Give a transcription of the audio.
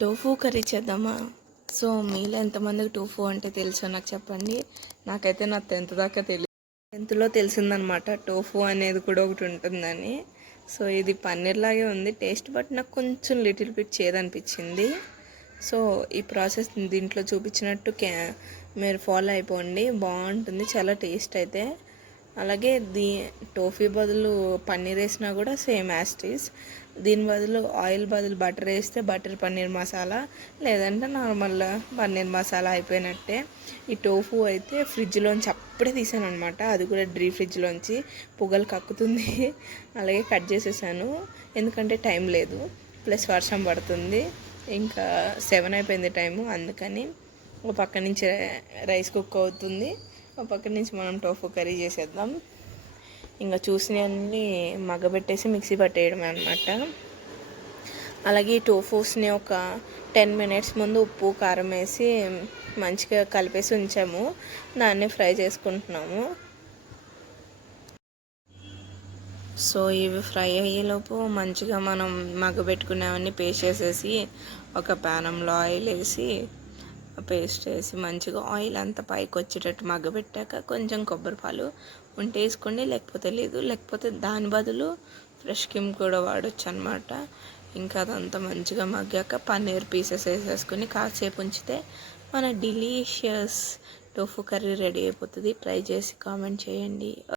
Tofu curry చేద్దామా? So మీలో ఎంతమందికి టోఫు అంటే తెలుసో నాకు చెప్పండి. నాకైతే నా 10th దాకా తెలియదు. 10thలో తెలిసిందనమాట టోఫు అనేది కూడా ఒకటి ఉంటుందని. సో ఇది పన్నీర్ లాగే ఉంది టేస్ట్, బట్ నాకు కొంచెం లిటిల్ బిట్ చేదనిపించింది. సో ఈ ప్రాసెస్ దీంట్లో చూపించినట్టు మీరు ఫాలో అయిపోండి, బాగుంటుంది చాలా టేస్ట్ అయితే. అలాగే టోఫీ బదులు పన్నీర్ వేసినా కూడా సేమ్ యాస్టీస్. దీని బదులు ఆయిల్ బదులు బటర్ వేస్తే బటర్ పన్నీర్ మసాలా, లేదంటే నార్మల్ పన్నీర్ మసాలా అయిపోయినట్టే. ఈ టోఫు అయితే ఫ్రిడ్జ్లోంచి అప్పుడే తీసాను అనమాట, అది కూడా డీ ఫ్రిడ్జ్లోంచి. పొగలు కక్కుతుంది. అలాగే కట్ చేసేసాను, ఎందుకంటే టైం లేదు, ప్లస్ వర్షం పడుతుంది. ఇంకా 7 అయిపోయింది టైము, అందుకని ఒక పక్క నుంచి రైస్ కుక్ అవుతుంది, ఒక పక్క నుంచి మనం టోఫు కర్రీ చేసేద్దాం. ఇంకా చూసినవన్నీ మగ్గబెట్టేసి మిక్సీ పట్టేయడమే అనమాట. అలాగే ఈ టోఫూస్ని ఒక 10 minutes ముందు ఉప్పు కారం వేసి మంచిగా కలిపేసి ఉంచాము, దాన్ని ఫ్రై చేసుకుంటున్నాము. సో ఇవి ఫ్రై అయ్యేలోపు మంచిగా మనం మగ్గబెట్టుకునేవన్నీ పేస్ట్ చేసేసి ఒక ప్యానంలో ఆయిల్ వేసి పేస్ట్ వేసి మంచిగా ఆయిల్ అంతా పైకి వచ్చేటట్టు మగ్గబెట్టాక కొంచెం కొబ్బరి పాలు ఉంటే వేసుకోండి, లేకపోతే లేదు. లేకపోతే దాని బదులు ఫ్రెష్ క్రీమ్ కూడా వాడచ్చు అనమాట. ఇంకా అదంతా మంచిగా మగ్గాక పన్నీర్ పీసెస్ వేసేసుకొని కాసేపు ఉంచితే మన డిలీషియస్ టోఫు కర్రీ రెడీ అయిపోతుంది. ట్రై చేసి కామెంట్ చేయండి.